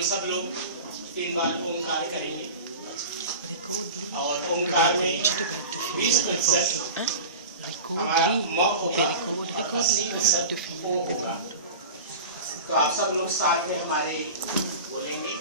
हम सब लोग 3 बार ओंकार करेंगे और ओंकार में 20% हमारा म होगा, 80% ओ होगा। तो आप सब लोग साथ में हमारे बोलेंगे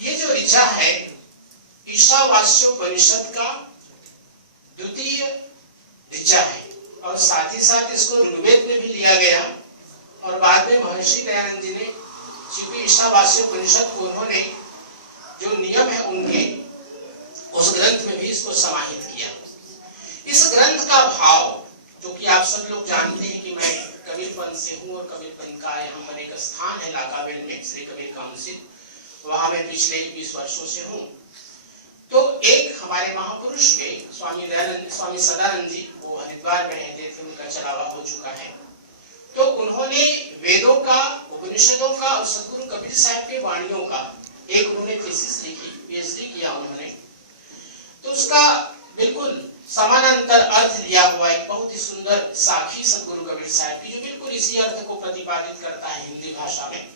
ये जो ऋचा है ईशावास्योपनिषद का द्वितीय ऋचा है और साथ ही साथ इसको ऋग्वेद में भी लिया गया और बाद में महर्षि दयानंद जी ने चूंकि ईशावास्य उपनिषद को उन्होंने जो नियम है उनके उस ग्रंथ में भी इसको समाहित किया। इस ग्रंथ का भाव जो कि आप सब लोग जानते हैं कि मैं कबीरपंथ से हूँ और कबीरपंथ का यहाँ पर एक स्थान है लाकाबेल में श्री कबीर काउंसिल, वहां मैं पिछले 20 वर्षों से हूँ। तो एक हमारे महापुरुष के स्वामी सदानंद जी, वो हरिद्वार में रहते थे, उनका चलावा हो चुका है। तो उन्होंने वेदों का, उपनिषदों का और सद्गुरु कबीर साहब के वाणियों का एक उन्होंने थीसिस लिखी, पीएचडी किया उन्होंने। तो उसका बिल्कुल समानांतर अर्थ दिया हुआ एक बहुत ही सुंदर साखी सद्गुरु कबीर साहब की, जो बिल्कुल इसी अर्थ को प्रतिपादित करता है हिंदी भाषा में।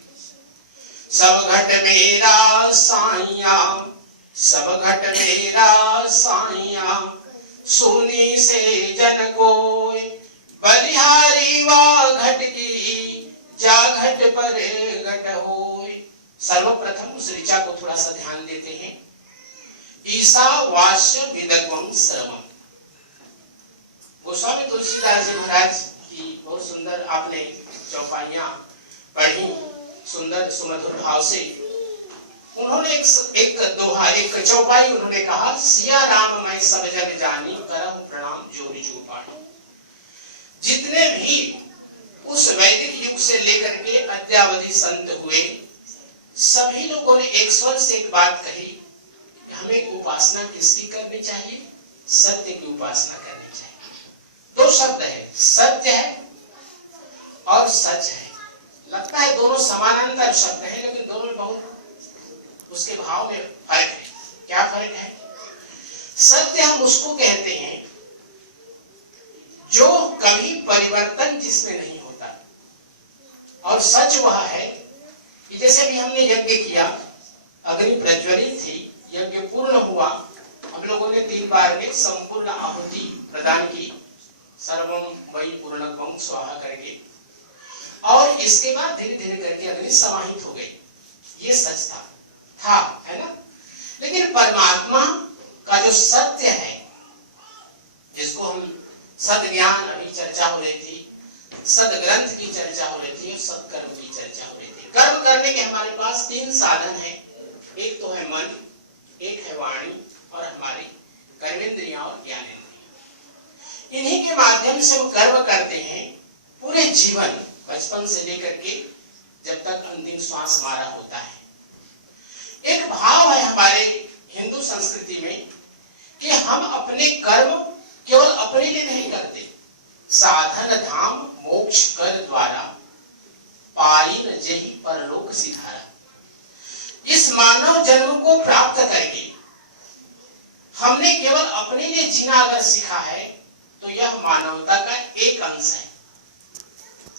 सब घट मेरा साइया, सब घट मेरा साइया, सोनी से जन कोय, बलिहारी वा घट की, जा घट पर घट होय। सर्वप्रथम उस ऋचा को थोड़ा सा ध्यान देते हैं। ईशावास्य विदग्वं सर्वम्। गोस्वामी तुलसीदास जी महाराज की बहुत सुंदर आपने चौपाइयां पढ़ी, सुंदर सुमधुर भाव से। उन्होंने एक दोहा, एक चौपाई उन्होंने कहा, सिया राम मैं सब जग जानी, करहु प्रणाम जोरि जो पानी। जितने भी उस वैदिक युग से लेकर के अद्यावधि संत हुए, सभी लोगों ने एक स्वर से एक बात कही कि हमें उपासना किसकी करनी चाहिए? सत्य की उपासना करनी चाहिए। दो शब्द है, सत्य है और सच है। लगता है दोनों समानांतर शब्द हैं, लेकिन दोनों में बहुत उसके भाव में फर्क है। क्या फर्क है? सत्य हम उसको कहते हैं जो कभी परिवर्तन जिसमें नहीं होता, और सच वह है कि जैसे भी हमने यज्ञ किया, अग्नि प्रज्वलित थी, यज्ञ पूर्ण हुआ, हम लोगों ने 3 बार में संपूर्ण आहुति प्रदान की, सर्वम वही पूर्णत्वं स्वाहा करके, और इसके बाद धीरे धीरे करके अग्नि समाहित हो गई। ये सच था है ना? लेकिन परमात्मा का जो सत्य है, जिसको हम सद ज्ञान, अभी चर्चा हो रही थी, सद ग्रंथ की चर्चा हो रही थी और सदकर्म की चर्चा हो रही थी। कर्म करने के हमारे पास 3 साधन हैं। एक तो है मन, एक है वाणी और हमारी कर्मेंद्रियां और ज्ञानेंद्रियां। इन्हीं के माध्यम से हम कर्म करते हैं पूरे जीवन, बचपन से लेकर के जब तक अंतिम श्वास हमारा होता है। एक भाव है हमारे हिंदू संस्कृति में कि हम अपने कर्म केवल अपने लिए नहीं करते, साधन धाम मोक्ष कर द्वारा, पाई न जेहि परलोक सिधारा। इस मानव जन्म को प्राप्त करके हमने केवल अपने लिए जीना अगर सीखा है तो यह मानवता का एक अंश है।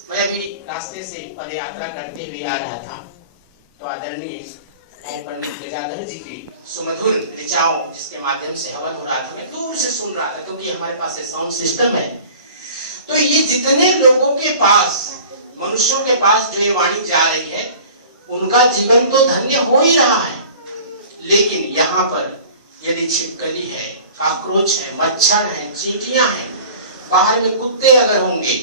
मैं अभी रास्ते से पद यात्रा करते हुए आ रहा था, तो आदरणीय पंडित गजाधर जी की सुमधुर ऋचाओं जिसके माध्यम से हवन हो रहा था, मैं दूर से सुन रहा था, क्योंकि हमारे पास साउंड सिस्टम है। तो ये जितने लोगों के पास, मनुष्यों के पास जो ये वाणी जा रही है, उनका जीवन तो धन्य हो ही रहा है। लेकिन यहाँ पर यदि छिपकली है, काकरोच है, मच्छर है, चींटियां हैं, बाहर में कुत्ते अगर होंगे,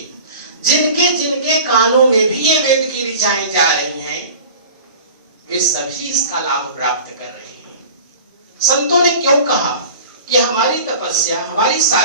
जिनके जिनके कानों में भी ये वेद की ऋचाएं जा रही हैं, वे सभी इसका लाभ प्राप्त कर रहे हैं। संतों ने क्यों कहा कि हमारी तपस्या, हमारी